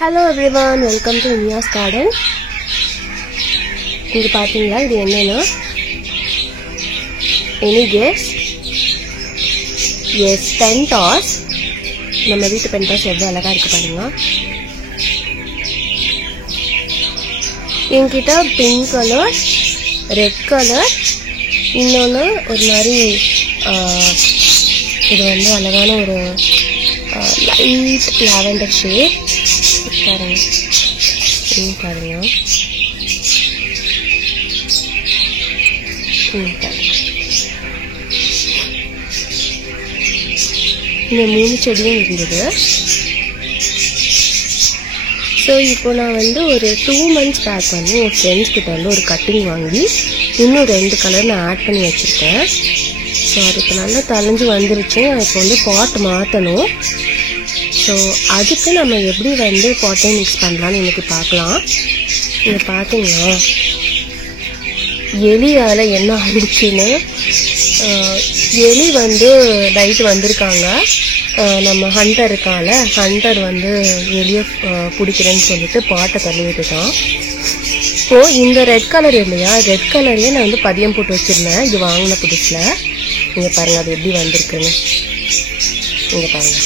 Hello everyone, welcome to Inya's Garden. இங்க பாத்தீங்களா இது என்னன்னா? Any guess? Yes, pentas. நம்ம வீட்டு pentas எவ்வளவு அழகா இருக்கு பாருங்க. என்கிட்ட பிங்க் கலர், ரெட் கலர், இன்னொன்னு ஒரு மாதிரி இது வந்து அழகான ஒரு லைட் லாவெண்டர் ஷேட் பாருங்க. பாருங்க இந்த 3 செடியும் இருந்தது. ஸோ இப்போ நான் வந்து ஒரு 2 months பேக் வந்து என் ஃப்ரெண்ட்ஸ் கிட்ட வந்து ஒரு கட்டிங் வாங்கி இன்னும் 2 கலர் நான் ஆட் பண்ணி வச்சுருக்கேன். ஸோ அது இப்போ நல்லா தளைஞ்சு வந்துருச்சு. இப்போ வந்து பாட் மாற்றணும். ஸோ அதுக்கு நம்ம எப்படி வந்து பாட்டை மிக்ஸ் பண்ணலான்னு இன்னைக்கு பார்க்கலாம். இங்கே பார்த்தீங்களா எலியால் என்ன ஆயிடுச்சுன்னு, எலி வந்து நைட்டு வந்திருக்காங்க. நம்ம ஹண்டர் இருக்கால, ஹண்டர் வந்து எலியை பிடிக்கிறேன்னு சொல்லிட்டு பாட்டை தள்ளி விட்டுட்டான். இப்போ இந்த ரெட் கலர் இல்லையா, ரெட் கலரையே நான் வந்து பதியம் போட்டு வச்சிருந்தேன் இது வாங்கின புதுசில். இங்கே பாருங்கள் அது எப்படி வந்திருக்குன்னு. இங்கே பாருங்கள்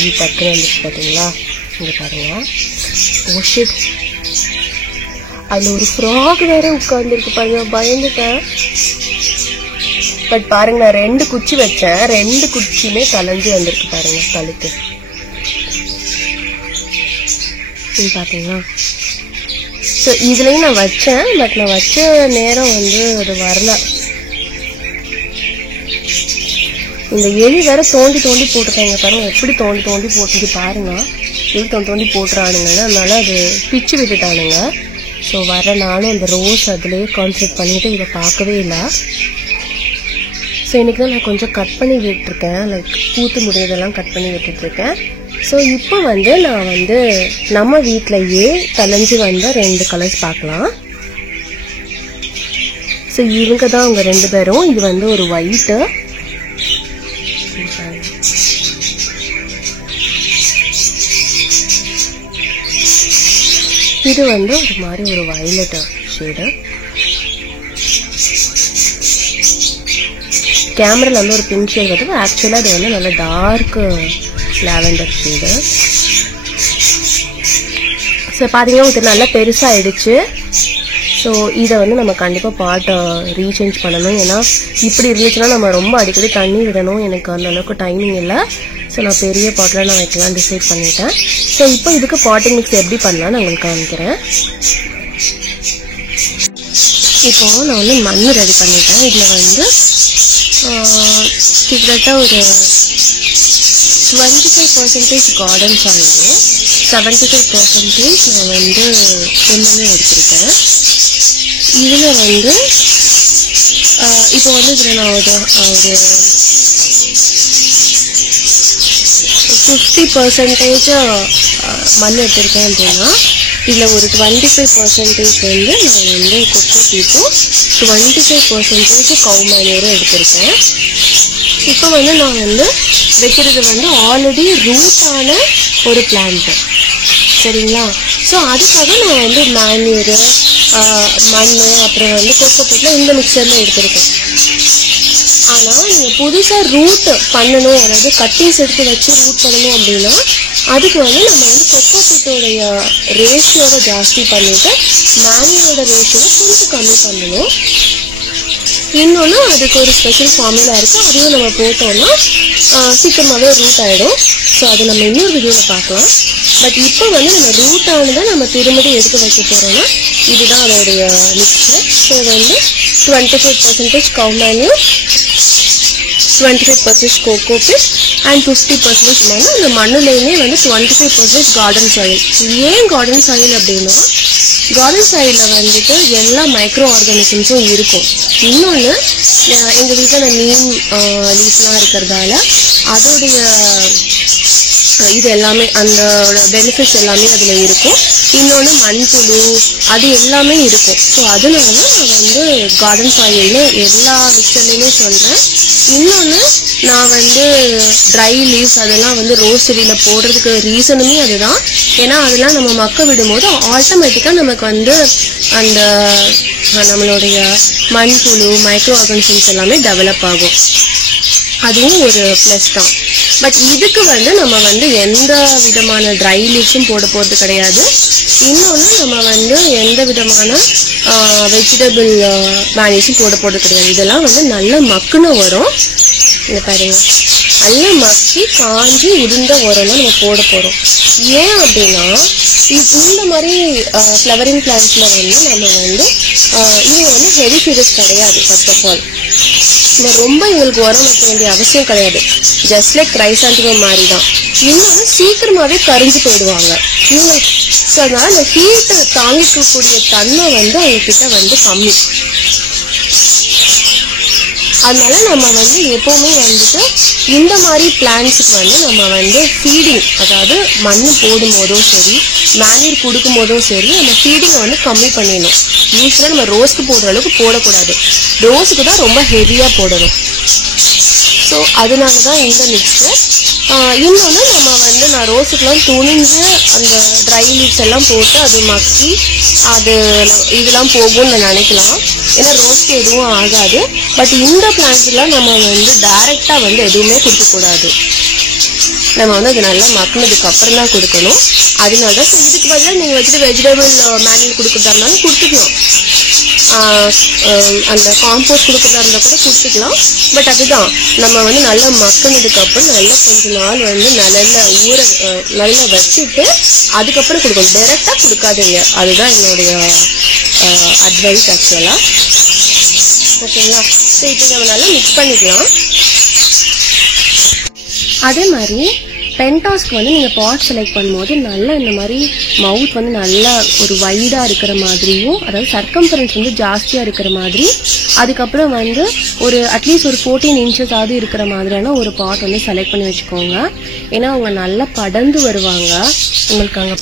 எப்படி டக்குன்னு வந்துச்சு பார்த்தீங்களா. இங்கே பாருங்கள் ஓஷிட், அதில் ஒரு ஃப்ராக் வேற உட்கார்ந்துருக்கு பாருங்க, பயந்துட்டேன். பட் பாருங்க நான் 2 குச்சி வச்சேன், 2 குச்சியுமே கலைஞ்சு வந்திருக்கு பாருங்க கழுத்து. பாத்தீங்களா. ஸோ இதுலயும் நான் வச்சேன், பட் நான் வச்ச நேரம் வந்து அது வரல. இந்த எலி வேற தோண்டி தோண்டி போட்டுருக்காங்க பாருங்க, எப்படி தோண்டி தோண்டி போட்டு பாருங்க, எப்படி தோண்டி போட்டுறானுங்க. அதனால அது பிச்சு விட்டுட்டானுங்க. ஸோ வர நானும் அந்த ரோஸ் அதுலேயே கான்சன்ட்ரேட் பண்ணிட்டு இதை பார்க்கவே இல்லை. ஸோ இன்னைக்கு தான் நான் கொஞ்சம் கட் பண்ணி விட்டுருக்கேன், லைக் பூத்து முடியதெல்லாம் கட் பண்ணி விட்டுட்ருக்கேன். ஸோ இப்போ வந்து நான் வந்து நம்ம வீட்டிலையே கலைஞ்சி வந்த 2 கலர்ஸ் பார்க்கலாம். ஸோ இவங்க தான் அவங்க 2 பேரும். இது வந்து ஒரு ஒயிட்டு, இது வந்து ஒரு மாதிரி ஒரு வயலட் ஷேடு. கேமரால வந்து ஒரு பிங்க் ஷேட் வருது, ஆக்சுவலாக அது வந்து நல்ல டார்க் லாவெண்டர் ஷேடு. ஸோ பார்த்தீங்கன்னா இது நல்லா பெருசாகிடுச்சு. ஸோ இதை வந்து நம்ம கண்டிப்பாக பாட்டை ரீசேஞ்ச் பண்ணணும். ஏன்னா இப்படி இருந்துச்சுன்னா நம்ம ரொம்ப அடிக்கடி தண்ணி விடணும், எனக்கு அந்த அளவுக்கு டைமிங் இல்லை. ஸோ நான் பெரிய பாட்டில் நான் வைக்கலாம் டிசைட் பண்ணிட்டேன். ஸோ இப்போ இதுக்கு பாட்டிங் மிக்ஸ் எப்படி பண்ணலான்னு நான் உங்களுக்கு காமிக்கிறேன். இப்போ நான் வந்து மண் ரெடி பண்ணிட்டேன். இதில் வந்து கிட்டத்தட்ட ஒரு 25% கார்டன் சாயிலும் 75% நான் வந்து ஒன்றுமே எடுத்துருக்கேன். இதில் வந்து இப்போ வந்து இதில் நான் ஒரு 50% மண் எடுத்திருக்கேன் அப்படின்னா இதில் ஒரு 25% வந்து நான் வந்து கொக்கோ பீட்டும் 25% கவு மேனியூரும் எடுத்திருக்கேன். இப்போ வந்து நான் வந்து வைக்கிறது வந்து ஆல்ரெடி ரூட்டான ஒரு பிளான்ட்டு, சரிங்களா. ஸோ அதுக்காக நான் வந்து மேனியூரு, மண், அப்புறம் வந்து கொக்கோ பீட்டில் இந்த மிக்சரில் எடுத்திருக்கேன். ஆனால் நீங்கள் புதுசாக ரூட் பண்ணணும், அதாவது கட்டிங்ஸ் எடுத்து வச்சு ரூட் பண்ணணும் அப்படின்னா அதுக்கு வந்து நம்ம வந்து கொக்கோ பீட்டோடைய ரேஷியோவை ஜாஸ்தி பண்ணிவிட்டு மேனியூரோட ரேஷியோவை கொஞ்சம் கம்மி பண்ணணும். இன்னொன்று அதுக்கு ஒரு ஸ்பெஷல் ஃபார்முலா இருக்குது, அதையும் நம்ம போட்டோம்னா சீக்கிரமாகவே ரூட் ஆகிடும். ஸோ அதை நம்ம இன்னொரு வீடியோவில் பார்க்கலாம். பட் இப்போ வந்து நம்ம ரூட்டானதை நம்ம திரும்பி எடுத்து வைக்க போகிறோம்னா இதுதான் அதோடைய மிக்சர். ஸோ வந்து 25% கவு மேனியூர், 25% கோகோ பீட் அண்ட் 50% மண். அந்த மண்ணுலையுமே வந்து 25% கார்டன் சாயில். ஏன் கார்டன் சாயில் அப்படின்னா கார்டன் சாயிலில் வந்துட்டு எல்லா மைக்ரோ ஆர்கானிசம்ஸும் இருக்கும். இன்னொன்று எங்கள் வீட்டில் அந்த நீம் லீஃப்லாம் இருக்கிறதால அதோடைய இது எல்லாமே அந்த பெனிஃபிட்ஸ் எல்லாமே அதுல இருக்கும். இன்னொன்று மண்புழு அது எல்லாமே இருக்கும். ஸோ அதனாலதான் நான் வந்து கார்டன் சாயில்னு எல்லா மிக்சர்லையுமே சொல்றேன். இன்னொன்று நான் வந்து ட்ரை லீவ்ஸ் அதெல்லாம் வந்து ரோஸ் செடியில போடுறதுக்கு ரீசனுமே அதுதான். ஏன்னா அதெல்லாம் நம்ம மக்க விடும்போது ஆட்டோமேட்டிக்கா நமக்கு வந்து அந்த நம்மளுடைய மண்புழு மைக்ரோ ஆர்கானிசம்ஸ் எல்லாமே டெவலப் ஆகும். அதுவும் ஒரு ப்ளஸ் தான். பட் இதுக்கு வந்து நம்ம வந்து எந்த விதமான ட்ரை லீவ்ஸும் போட போகிறது கிடையாது. இன்னொன்று நம்ம வந்து எந்த விதமான வெஜிடபிள் மேனிஸும் போட போகிறது கிடையாது. இதெல்லாம் வந்து நல்ல மக்குன்னு வரும். இங்கே பாருங்க, நல்லா மக்கி காஞ்சி உதிர்ந்த உரம் தான் நம்ம போட போகிறோம். ஏன் அப்படின்னா இந்த மாதிரி ஃப்ளவரிங் பிளான்ட்ஸில் வந்து நம்ம வந்து இவங்க வந்து ஹெவி ஃபீடர்ஸ் கிடையாது. ஃபர்ஸ்ட் ஆஃப் ஆல் நம்ம ரொம்ப இவங்களுக்கு உரம் வைக்க வேண்டிய அவசியம் கிடையாது. ஜஸ்ட் லைக் கிரைசாந்திமம் மாதிரி தான். இன்னொன்று சீக்கிரமாகவே கரிஞ்சு போயிடுவாங்க இவங்களுக்கு. ஸோ அதனால அந்த ஹீட்டை தாங்கிக்கக்கூடிய தன்மை வந்து அவங்கக்கிட்ட வந்து கம்மி. அதனால நம்ம வந்து எப்பவுமே வந்துட்டு இந்த மாதிரி பிளான்ட்ஸுக்கு வந்து நம்ம வந்து ஃபீடிங், அதாவது மண் போடும் போதும் சரி மேன்யூர் கொடுக்கும் போதும் சரி நம்ம ஃபீடிங்கை வந்து கம்மி பண்ணிடணும். யூஸ்வலாக நம்ம ரோஸ்க்கு போடுற அளவுக்கு போடக்கூடாது. ரோஸுக்கு தான் ரொம்ப ஹெவியாக போடணும். ஸோ அதனால தான் இந்த மிக்சர். இன்னொன்று நம்ம வந்து நான் ரோஸுக்கெலாம் துணிஞ்சு அந்த ட்ரை லீவ்ஸ் எல்லாம் போட்டு அது மக்கி அது இதெல்லாம் போகும்னு நான் நினைக்கலாம். ஏன்னா ரோஸ்க்கு எதுவும் ஆகாது. பட் இந்த பிளான்ட்லாம் நம்ம வந்து டைரெக்டாக வந்து எதுவுமே கொடுக்கக்கூடாது. நம்ம வந்து அது நல்லா மக்கினதுக்கு அப்புறம் தான் கொடுக்கணும். அதனால தான் இதுக்கு பதிலாக நீங்கள் வச்சுட்டு வெஜிடபிள் மேன்யூர் கொடுக்குறதா இருந்தாலும் கொடுத்துக்கலாம். அந்த காம்போஸ்ட் கொடுக்குறதா இருந்தால் கூட கொடுத்துக்கலாம். பட் அதுதான் நம்ம வந்து நல்லா மக்கினதுக்கு அப்புறம் நல்லா கொஞ்ச நாள் வந்து நல்லா வச்சுட்டு அதுக்கப்புறம் கொடுக்கணும். டைரெக்டாக கொடுக்காதீங்க. அதுதான் என்னுடைய அட்வைஸ் ஆக்சுவலாக. ஓகேங்களா? ஸோ இப்போ நம்ம நல்லா மிக்ஸ் பண்ணிக்கலாம். அதே மாதிரி பென்டாஸ்க்கு வந்து நீங்கள் பாட் செலக்ட் பண்ணும்போது நல்லா இந்த மாதிரி மவுத் வந்து நல்லா ஒரு வைடாக இருக்கிற மாதிரியும், அதாவது சர்க்கம்ஃபரன்ஸ் வந்து ஜாஸ்தியாக இருக்கிற மாதிரி, அதுக்கப்புறம் வந்து ஒரு அட்லீஸ்ட் ஒரு 14 inches ஆகுது இருக்கிற மாதிரியான ஒரு பாட் வந்து செலக்ட் பண்ணி வச்சுக்கோங்க. ஏன்னா அவங்க நல்லா படர்ந்து வருவாங்க. உங்களுக்கு அங்கே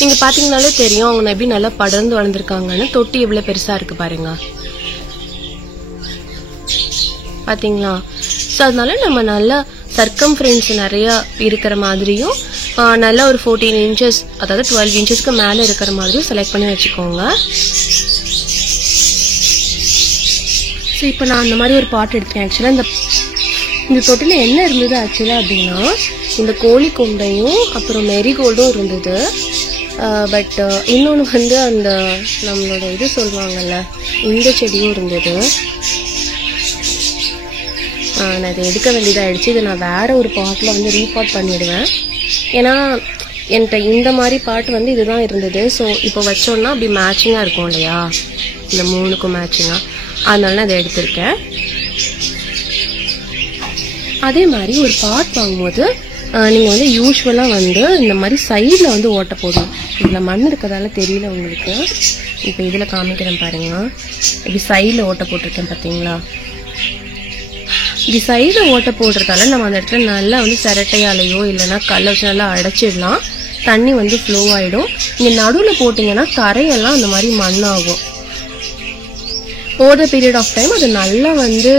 நீங்கள் பார்த்தீங்கனாலே தெரியும் அவங்க எப்படி நல்லா படர்ந்து வளர்ந்துருக்காங்கன்னு. தொட்டி எவ்வளோ பெருசாக இருக்குது பாருங்க, பார்த்தீங்களா? ஸோ அதனால நம்ம நல்லா சர்க்கம்ஃபரன்ஸ் நிறையா இருக்கிற மாதிரியும் நல்லா ஒரு 14 inches அதாவது 12 inchesக்கு மேலே இருக்கிற மாதிரியும் செலக்ட் பண்ணி வச்சுக்கோங்க. ஸோ இப்போ நான் அந்த மாதிரி ஒரு பாட் எடுத்தேன். ஆக்சுவலாக இந்த தொட்டியில் என்ன இருந்தது ஆக்சுவலாக அப்படின்னா இந்த கோழி கொண்டையும் அப்புறம் மெரிகோல்டும் இருந்தது. பட் இன்னொன்று வந்து அந்த நம்மளோட இது சொல்லுவாங்கல்ல இந்த செடியும் இருந்தது. நான் இதை எடுக்க வேண்டியதாகிடுச்சு. இதை நான் வேறு ஒரு பாட்டில் வந்து ரீபாட் பண்ணிவிடுவேன். ஏன்னா என்கிட்ட இந்த மாதிரி பாட்டு வந்து இதுதான் இருந்தது. ஸோ இப்போ வச்சோன்னா அப்படி மேட்சிங்காக இருக்கும் இல்லையா, இந்த 3க்கும் மேட்சிங்காக. அதனால நான் இதை எடுத்திருக்கேன். அதே மாதிரி ஒரு பாட் வாங்கும்போது நீங்கள் வந்து யூஸ்வலாக வந்து இந்த மாதிரி சைடில் வந்து ஓட்ட போடணும். இதில் மண் இருக்கிறதால தெரியல உங்களுக்கு. இப்போ இதில் காமிக்கிறேன் பாருங்க, இப்படி சைடில் ஓட்ட போட்டிருக்கேன் பார்த்தீங்களா? இப்படி சைடில் ஓட்ட போடுறதால நம்ம அந்த இடத்துல நல்லா வந்து சிரட்டையாலையோ இல்லைன்னா கல்லை வச்சு நல்லா அடைச்சிடலாம். தண்ணி வந்து ஃப்ளோ ஆகிடும். நீங்கள் நடுவில் போட்டிங்கன்னா தரையெல்லாம் அந்த மாதிரி மண்ணாகும். ஓவர் பீரியட் ஆஃப் டைம் அது நல்லா வந்து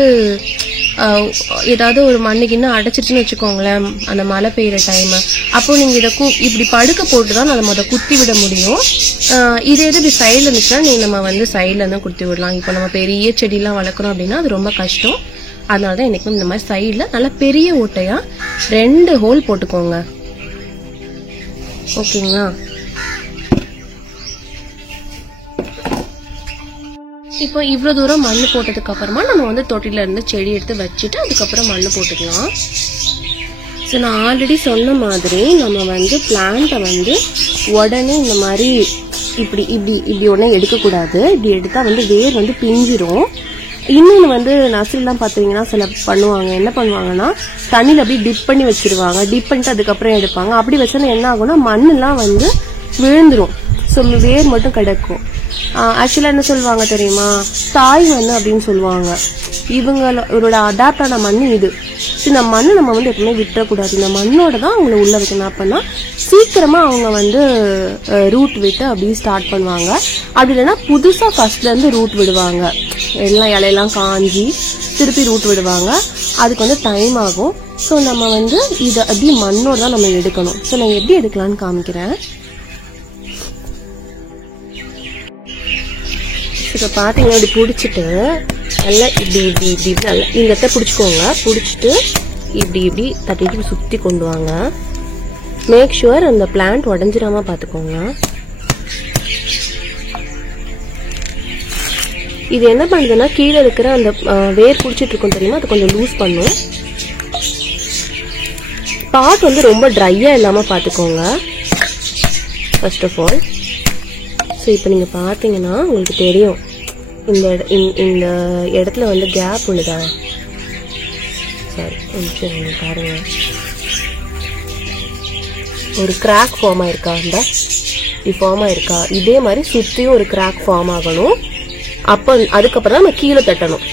ஏதாவது ஒரு மண்ணுக்கு இன்னும் அடைச்சிருச்சுன்னு வச்சுக்கோங்களேன், அந்த மழை பெய்கிற டைமு. அப்போ நீங்கள் இதை இப்படி படுக்க போட்டு தான் அதை குத்தி விட முடியும். இதே இது இப்படி சைடில் இருந்துச்சுன்னா நம்ம வந்து சைடில் தான் குத்தி விடலாம். இப்போ நம்ம பெரிய செடியெலாம் வளர்க்குறோம் அப்படின்னா அது ரொம்ப கஷ்டம். அதனால தான் எனக்கும் இந்த மாதிரி சைடில் நல்லா பெரிய ஓட்டையாக 2 ஹோல் போட்டுக்கோங்க. ஓகேங்களா? இப்போ இவ்வளோ தூரம் மண் போட்டதுக்கு அப்புறமா நம்ம வந்து தொட்டில இருந்து செடி எடுத்து வச்சுட்டு அதுக்கப்புறம் மண் போட்டுக்கலாம். ஸோ நான் ஆல்ரெடி சொன்ன மாதிரி நம்ம வந்து பிளான்ட்டை வந்து உடனே இந்த மாதிரி இப்படி இப்படி இப்படி உடனே எடுக்கக்கூடாது. இப்படி எடுத்தால் வந்து வேர் வந்து பிஞ்சிரும். இன்னொன்று வந்து நர்சரிலாம் பார்த்தீங்கன்னா சில பண்ணுவாங்க, என்ன பண்ணுவாங்கன்னா தண்ணியில் அப்படியே டிப் பண்ணி வச்சிருவாங்க. டிப் பண்ணிட்டு அதுக்கப்புறம் எடுப்பாங்க. அப்படி வச்சோன்னா என்ன ஆகும்னா மண்ணெல்லாம் வந்து விழுந்துடும். ஸோ வேர் மட்டும் கிடக்கும். ஆக்சுவலாக என்ன சொல்லுவாங்க தெரியுமா, தாய் மண் அப்படின்னு சொல்லுவாங்க. இவங்களோட அடாப்டான மண் இது. இந்த மண்ணை நம்ம வந்து எப்பவுமே விட்டுறக்கூடாது. இந்த மண்ணோட தான் அவங்கள உள்ள வைக்கணும். அப்பனா சீக்கிரமா அவங்க வந்து ரூட் விட்டு அப்படியே ஸ்டார்ட் பண்ணுவாங்க. அப்படி இல்லைன்னா புதுசா ஃபர்ஸ்ட்ல இருந்து ரூட் விடுவாங்க. எல்லாம் இலையெல்லாம் காஞ்சி திருப்பி ரூட் விடுவாங்க. அதுக்கு வந்து டைம் ஆகும். ஸோ நம்ம வந்து இதை அப்படி மண்ணோட தான் நம்ம எடுக்கணும். ஸோ நான் எப்படி எடுக்கலான்னு காமிக்கிறேன். இப்போ பார்த்தீங்கன்னா இப்படி பிடிச்சிட்டு நல்லா இப்படி இப்படி இப்படி இப்படி நல்லா இந்த இடத்த பிடிச்சிக்கோங்க. பிடிச்சிட்டு இப்படி இப்படி தட்டிட்டு சுற்றி கொண்டு வாங்க. மேக் ஷுவர் அந்த பிளான்ட் உடஞ்சிடாம பார்த்துக்கோங்க. இது என்ன பண்ணுதுன்னா கீழே இருக்கிற அந்த வேர் பிடிச்சிட்டு இருக்கும் தெரியுமா, அது கொஞ்சம் லூஸ் பண்ணும். பாட் வந்து ரொம்ப ட்ரையா இல்லாமல் பார்த்துக்கோங்க ஃபர்ஸ்ட் ஆஃப் ஆல். ஸோ இப்போ நீங்கள் பார்த்தீங்கன்னா உங்களுக்கு தெரியும் இந்த இடத்துல வந்து கேப் உள்ளதா. சரி கொஞ்சம் பாருங்க, ஒரு கிராக் ஃபார்ம் ஆயிருக்கா, இந்த ஃபார்ம் ஆயிருக்கா. இதே மாதிரி சுற்றியும் ஒரு கிராக் ஃபார்ம் ஆகணும். அப்போ அதுக்கப்புறம் நம்ம கீழே தட்டணும்.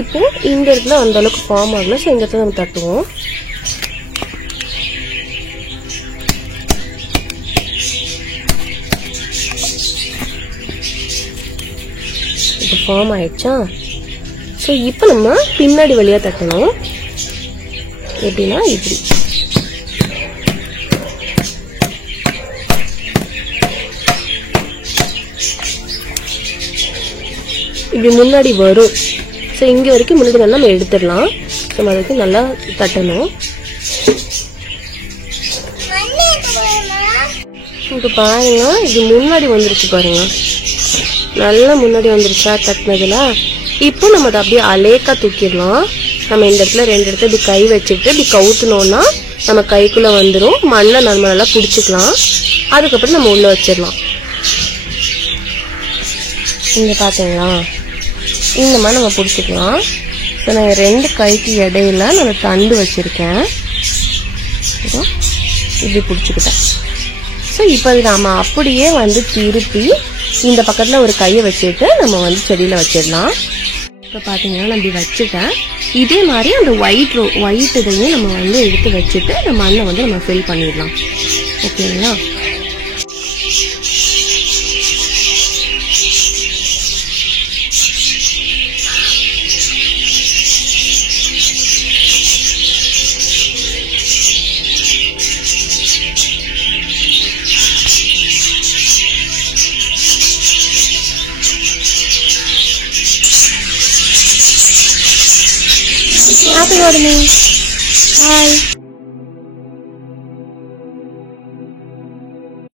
இப்போ இந்த இடத்துல அந்த அளவுக்கு ஃபார்ம் ஆகல. ஸோ இந்த இடத்துல நம்ம தட்டுவோம். இப்போ ஃபார்ம் ஆயிடுச்சா. ஸோ இப்போ நம்ம பின்னாடி வழியா தட்டணும். எப்படின்னா இப்படி இப்படி முன்னாடி வரும். ஸோ இங்கே வரைக்கும் முன்னாடி நல்லா நம்ம எடுத்துடலாம். நம்ம அதுக்கு நல்லா தட்டணும். இப்போ பாருங்க, இது முன்னாடி வந்துருச்சு பாருங்க, நல்லா முன்னாடி வந்துருச்சா தட்டினதுல. இப்போ நம்ம அதை அப்படியே அலேக்கா தூக்கிடலாம். நம்ம இந்த இடத்துல 2 இடத்துல இப்படி கை வச்சுட்டு இப்படி கவுத்துனோம்னா நம்ம கைக்குள்ள வந்துடும். மண்ணை நம்ம நல்லா பிடிச்சிக்கலாம். அதுக்கப்புறம் நம்ம உள்ள வச்சிடலாம். இங்க பாத்தீங்களா, இந்த மாதிரி நம்ம பிடிச்சிக்கலாம். இப்போ நான் 2 கைக்கு இடையில நான் தண்டு வச்சிருக்கேன். இப்படி பிடிச்சிக்கிட்டேன். ஸோ இப்போ அது நம்ம அப்படியே வந்து திருப்பி இந்த பக்கத்தில் ஒரு கையை வச்சுட்டு நம்ம வந்து செடியில் வச்சிடலாம். இப்போ பார்த்தீங்கன்னா நான் இப்படி வச்சுட்டேன். இதே மாதிரி அந்த ஒயிட் இதையும் நம்ம வந்து எடுத்து வச்சுட்டு அந்த மண்ணை வந்து நம்ம ஃபில் பண்ணிடலாம். ஓகேங்களா. Happy gardening. Bye.